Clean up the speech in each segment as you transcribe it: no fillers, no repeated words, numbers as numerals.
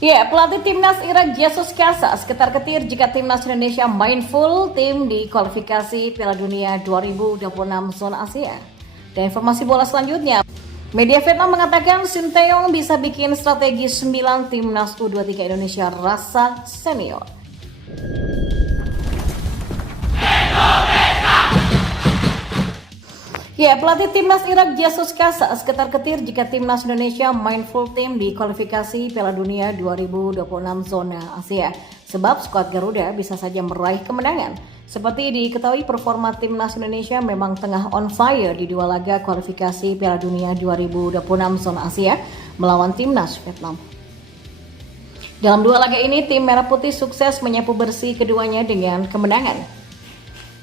Ya, pelatih timnas Irak Jesus Casas ketar-ketir jika timnas Indonesia main full tim di kualifikasi Piala Dunia 2026 zona Asia. Dan informasi bola selanjutnya, media Vietnam mengatakan Sinteyong bisa bikin strategi 9 timnas U23 Indonesia rasa senior. Ya, pelatih timnas Irak Jesus Casas ketar-ketir jika timnas Indonesia main full tim di kualifikasi Piala Dunia 2026 zona Asia. Sebab skuad Garuda bisa saja meraih kemenangan. Seperti diketahui, performa timnas Indonesia memang tengah on fire di dua laga kualifikasi Piala Dunia 2026 zona Asia melawan timnas Vietnam. Dalam dua laga ini, tim Merah Putih sukses menyapu bersih keduanya dengan kemenangan.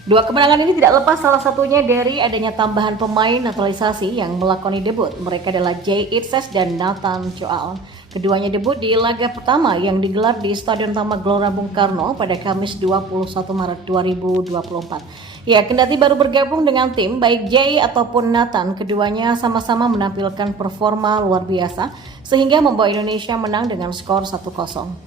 Dua kemenangan ini tidak lepas salah satunya dari adanya tambahan pemain naturalisasi yang melakoni debut. Mereka adalah Jay Itzes dan Nathan Choaon. Keduanya debut di laga pertama yang digelar di Stadion Utama Gelora Bung Karno pada Kamis 21 Maret 2024. Ya, kendati baru bergabung dengan tim, baik Jay ataupun Nathan, keduanya sama-sama menampilkan performa luar biasa sehingga membawa Indonesia menang dengan skor 1-0.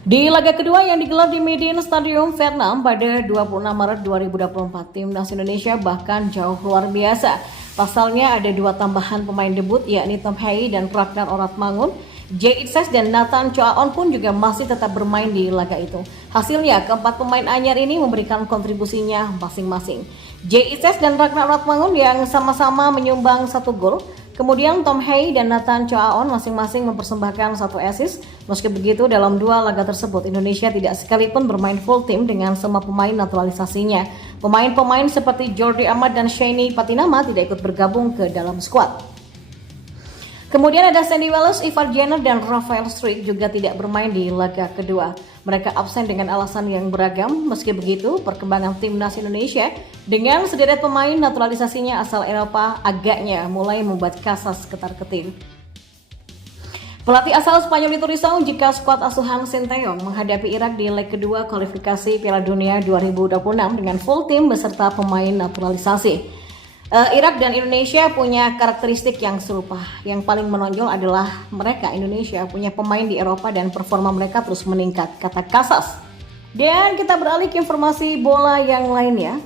Di laga kedua yang digelar di Medin Stadium Vietnam pada 26 Maret 2024, timnas Indonesia bahkan jauh luar biasa. Pasalnya ada dua tambahan pemain debut yakni Tom Hei dan Ragnar Oratmangun. Jay Itzes dan Nathan Choaon pun juga masih tetap bermain di laga itu. Hasilnya keempat pemain anyar ini memberikan kontribusinya masing-masing. Jay Itzes dan Ragnar Oratmangun yang sama-sama menyumbang 1 gol. Kemudian Tom Hei dan Nathan Choaon masing-masing mempersembahkan 1 assist. Meski begitu, dalam dua laga tersebut Indonesia tidak sekalipun bermain full tim dengan semua pemain naturalisasinya. Pemain-pemain seperti Jordi Amat dan Shani Patinama tidak ikut bergabung ke dalam skuad. Kemudian ada Sandy Wallace, Ivar Jenner, dan Rafael Struijk juga tidak bermain di laga kedua. Mereka absen dengan alasan yang beragam. Meski begitu, perkembangan timnas Indonesia dengan sederet pemain naturalisasinya asal Eropa agaknya mulai membuat Casas ketar-ketir. Pelatih asal Spanyol itu risau jika skuad asuhan Sinteyong menghadapi Irak di leg kedua kualifikasi Piala Dunia 2026 dengan full tim beserta pemain naturalisasi. Irak dan Indonesia punya karakteristik yang serupa. Yang paling menonjol adalah mereka, Indonesia, punya pemain di Eropa dan performa mereka terus meningkat, kata Casas. Dan kita beralih ke informasi bola yang lainnya.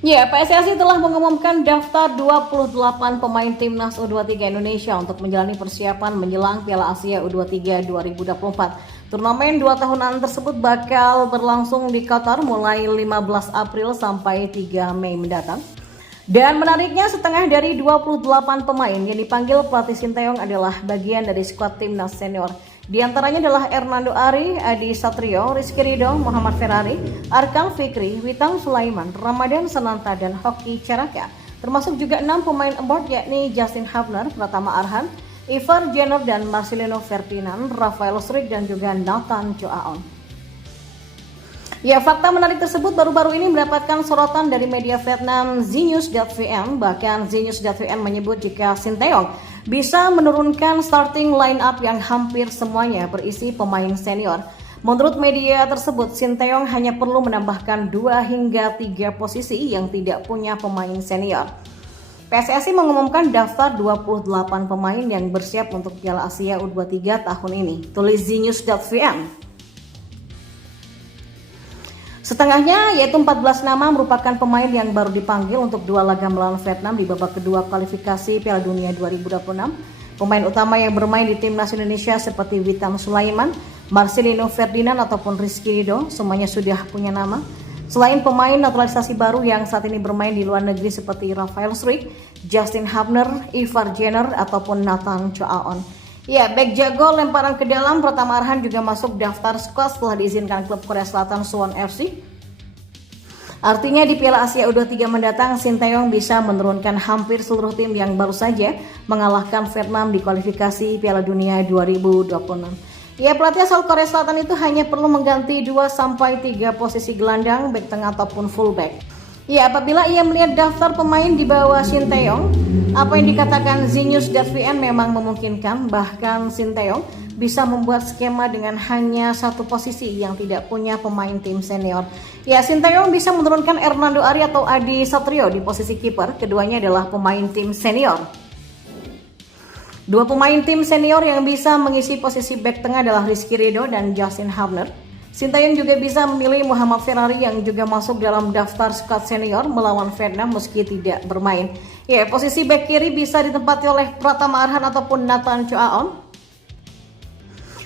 Ya, PSSI telah mengumumkan daftar 28 pemain timnas U23 Indonesia untuk menjalani persiapan menjelang Piala Asia U23 2024. Turnamen 2 tahunan tersebut bakal berlangsung di Qatar mulai 15 April sampai 3 Mei mendatang. Dan menariknya, setengah dari 28 pemain yang dipanggil pelatih Sinteyong adalah bagian dari skuad timnas senior. Di antaranya adalah Hernando Ari, Adi Satrio, Rizky Ridho, Muhammad Ferrari, Arkan Fikri, Witan Sulaiman, Ramadan Sananta, dan Hoki Caraka. Termasuk juga 6 pemain aboard yakni Justin Hubner, Pratama Arhan, Ivar Jenner, dan Marcelino Ferdinand, Rafael Struijk, dan juga Nathan Choaon. Ya, fakta menarik tersebut baru-baru ini mendapatkan sorotan dari media Vietnam Znews.vn. Bahkan Znews.vn menyebut jika Sinteyong bisa menurunkan starting line up yang hampir semuanya berisi pemain senior. Menurut media tersebut, Sinteyong hanya perlu menambahkan 2 hingga 3 posisi yang tidak punya pemain senior. PSSI mengumumkan daftar 28 pemain yang bersiap untuk Piala Asia U23 tahun ini. Tulis Znews.vn. Setengahnya, yaitu 14 nama merupakan pemain yang baru dipanggil untuk 2 laga melawan Vietnam di babak kedua kualifikasi Piala Dunia 2026. Pemain utama yang bermain di timnas Indonesia seperti Witan Sulaiman, Marcelino Ferdinand ataupun Rizky Ridho semuanya sudah punya nama. Selain pemain naturalisasi baru yang saat ini bermain di luar negeri seperti Rafael Struijk, Justin Hubner, Ivar Jenner ataupun Nathan Choaon. Ya, bek jago lemparan ke dalam Pratama Arhan juga masuk daftar skuad setelah diizinkan klub Korea Selatan Suwon FC. Artinya di Piala Asia U23 mendatang, Sinteyong bisa menurunkan hampir seluruh tim yang baru saja mengalahkan Vietnam di kualifikasi Piala Dunia 2026. Ya, pelatih asal Korea Selatan itu hanya perlu mengganti 2-3 posisi gelandang, bek tengah ataupun fullback. Ya, apabila ia melihat daftar pemain di bawah Sinteyong, apa yang dikatakan Znews.vn memang memungkinkan. Bahkan Sinteyong bisa membuat skema dengan hanya 1 posisi yang tidak punya pemain tim senior. Ya, Sinteyong bisa menurunkan Hernando Ari atau Adi Satrio di posisi kiper. Keduanya adalah pemain tim senior. Dua pemain tim senior yang bisa mengisi posisi bek tengah adalah Rizky Ridho dan Justin Hubner. Sintayong juga bisa memilih Muhammad Ferrari yang juga masuk dalam daftar squad senior melawan Vietnam meski tidak bermain. Ya, posisi bek kiri bisa ditempati oleh Pratama Arhan ataupun Nathan Choaon.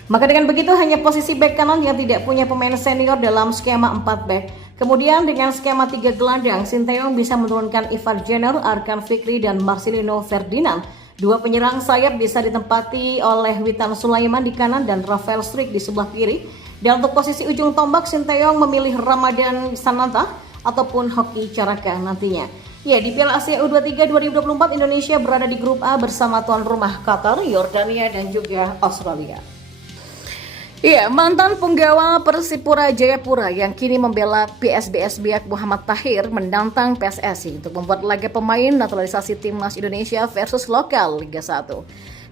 Maka dengan begitu hanya posisi bek kanan yang tidak punya pemain senior dalam skema 4 bek. Kemudian dengan skema 3 gelandang, Sintayong bisa menurunkan Ivar Jenner, Arkan Fikri, dan Marcelino Ferdinand. Dua penyerang sayap bisa ditempati oleh Witan Sulaiman di kanan dan Rafael Struijk di sebelah kiri. Dan untuk posisi ujung tombak, Sintayong memilih Ramadan Sananta ataupun Hoki Caraka nantinya. Ya, di Piala Asia U23 2024 Indonesia berada di grup A bersama tuan rumah Qatar, Yordania, dan juga Australia. Iya, mantan penggawa Persipura Jayapura yang kini membela PSBS Biak Muhammad Tahir menantang PSSI untuk membuat laga pemain naturalisasi timnas Indonesia versus lokal Liga 1.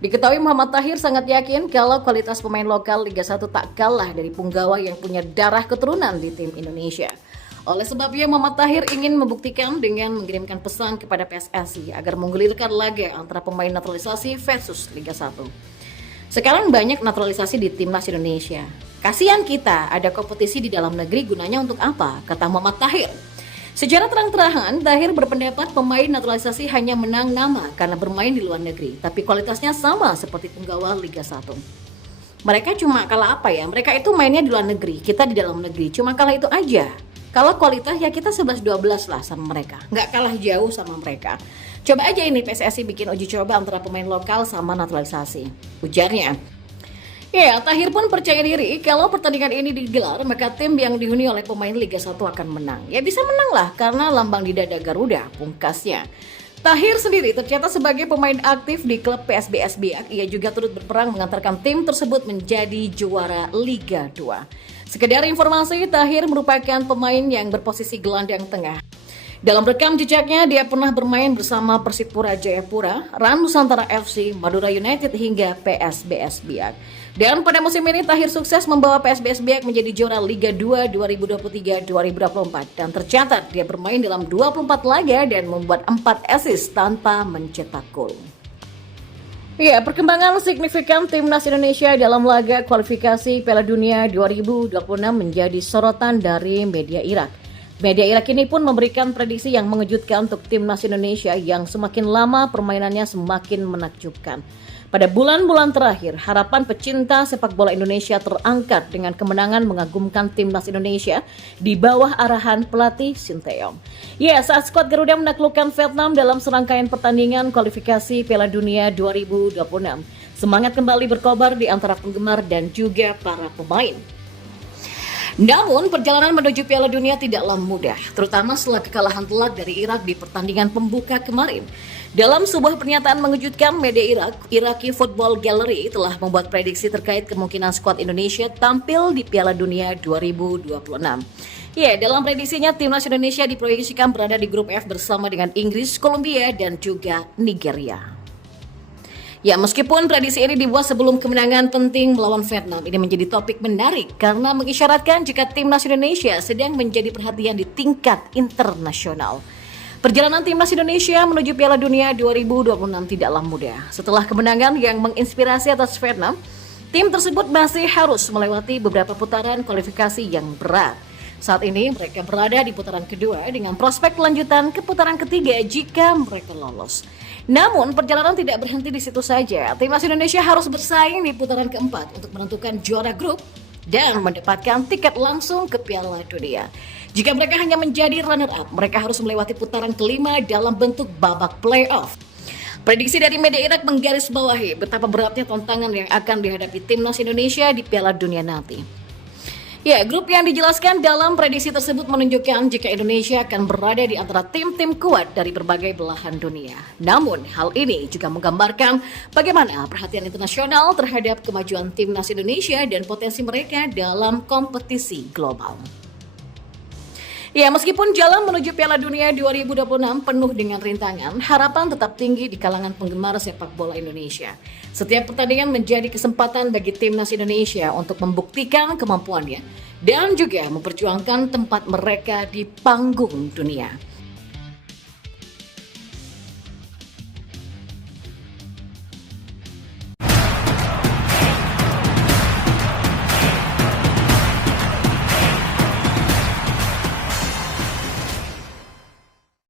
Diketahui Muhammad Tahir sangat yakin kalau kualitas pemain lokal Liga 1 tak kalah dari penggawa yang punya darah keturunan di tim Indonesia. Oleh sebabnya Muhammad Tahir ingin membuktikan dengan mengirimkan pesan kepada PSSI agar menggulirkan laga antara pemain naturalisasi versus Liga 1. Sekarang banyak naturalisasi di timnas Indonesia. Kasihan kita ada kompetisi di dalam negeri gunanya untuk apa? Kata Muhammad Tahir. Secara terang-terangan, Tahir berpendapat pemain naturalisasi hanya menang nama karena bermain di luar negeri, tapi kualitasnya sama seperti penggawa Liga 1. Mereka cuma kalah apa ya? Mereka itu mainnya di luar negeri, kita di dalam negeri, cuma kalah itu aja. Kalau kualitas ya kita 11-12 lah sama mereka, nggak kalah jauh sama mereka. Coba aja ini PSSI bikin uji coba antara pemain lokal sama naturalisasi, ujarnya. Ya, Tahir pun percaya diri kalau pertandingan ini digelar maka tim yang dihuni oleh pemain Liga 1 akan menang. Ya bisa menang lah karena lambang di dada Garuda, pungkasnya. Tahir sendiri tercatat sebagai pemain aktif di klub PSBS Biak. Ia juga turut berperang mengantarkan tim tersebut menjadi juara Liga 2. Sekedar informasi, Tahir merupakan pemain yang berposisi gelandang tengah. Dalam rekam jejaknya, dia pernah bermain bersama Persipura Jayapura, RAN Nusantara FC, Madura United hingga PSBS Biak. Dan pada musim ini, Tahir sukses membawa PSBS Biak menjadi juara Liga 2 2023-2024. Dan tercatat dia bermain dalam 24 laga dan membuat 4 assist tanpa mencetak gol. Ya, perkembangan signifikan timnas Indonesia dalam laga kualifikasi Piala Dunia 2026 menjadi sorotan dari media Irak. Media Irak ini pun memberikan prediksi yang mengejutkan untuk timnas Indonesia yang semakin lama permainannya semakin menakjubkan. Pada bulan-bulan terakhir, harapan pecinta sepak bola Indonesia terangkat dengan kemenangan mengagumkan timnas Indonesia di bawah arahan pelatih Sintayong. Ya, saat skuad Garuda menaklukkan Vietnam dalam serangkaian pertandingan kualifikasi Piala Dunia 2026, semangat kembali berkobar di antara penggemar dan juga para pemain. Namun, perjalanan menuju Piala Dunia tidaklah mudah, terutama setelah kekalahan telak dari Irak di pertandingan pembuka kemarin. Dalam sebuah pernyataan mengejutkan, media Irak, Iraqi Football Gallery telah membuat prediksi terkait kemungkinan skuad Indonesia tampil di Piala Dunia 2026. Ya, dalam prediksinya, timnas Indonesia diproyeksikan berada di grup F bersama dengan Inggris, Kolombia, dan juga Nigeria. Ya, meskipun prediksi ini dibuat sebelum kemenangan penting melawan Vietnam, ini menjadi topik menarik karena mengisyaratkan jika timnas Indonesia sedang menjadi perhatian di tingkat internasional. Perjalanan timnas Indonesia menuju Piala Dunia 2026 tidaklah mudah. Setelah kemenangan yang menginspirasi atas Vietnam, tim tersebut masih harus melewati beberapa putaran kualifikasi yang berat. Saat ini mereka berada di putaran kedua dengan prospek lanjutan ke putaran ketiga jika mereka lolos. Namun perjalanan tidak berhenti di situ saja. Timnas Indonesia harus bersaing di putaran keempat untuk menentukan juara grup dan mendapatkan tiket langsung ke Piala Dunia. Jika mereka hanya menjadi runner-up, mereka harus melewati putaran kelima dalam bentuk babak playoff. Prediksi dari media Irak menggarisbawahi betapa beratnya tantangan yang akan dihadapi timnas Indonesia di Piala Dunia nanti. Ya, grup yang dijelaskan dalam prediksi tersebut menunjukkan jika Indonesia akan berada di antara tim-tim kuat dari berbagai belahan dunia. Namun, hal ini juga menggambarkan bagaimana perhatian internasional terhadap kemajuan timnas Indonesia dan potensi mereka dalam kompetisi global. Ya, meskipun jalan menuju Piala Dunia 2026 penuh dengan rintangan, harapan tetap tinggi di kalangan penggemar sepak bola Indonesia. Setiap pertandingan menjadi kesempatan bagi timnas Indonesia untuk membuktikan kemampuannya dan juga memperjuangkan tempat mereka di panggung dunia.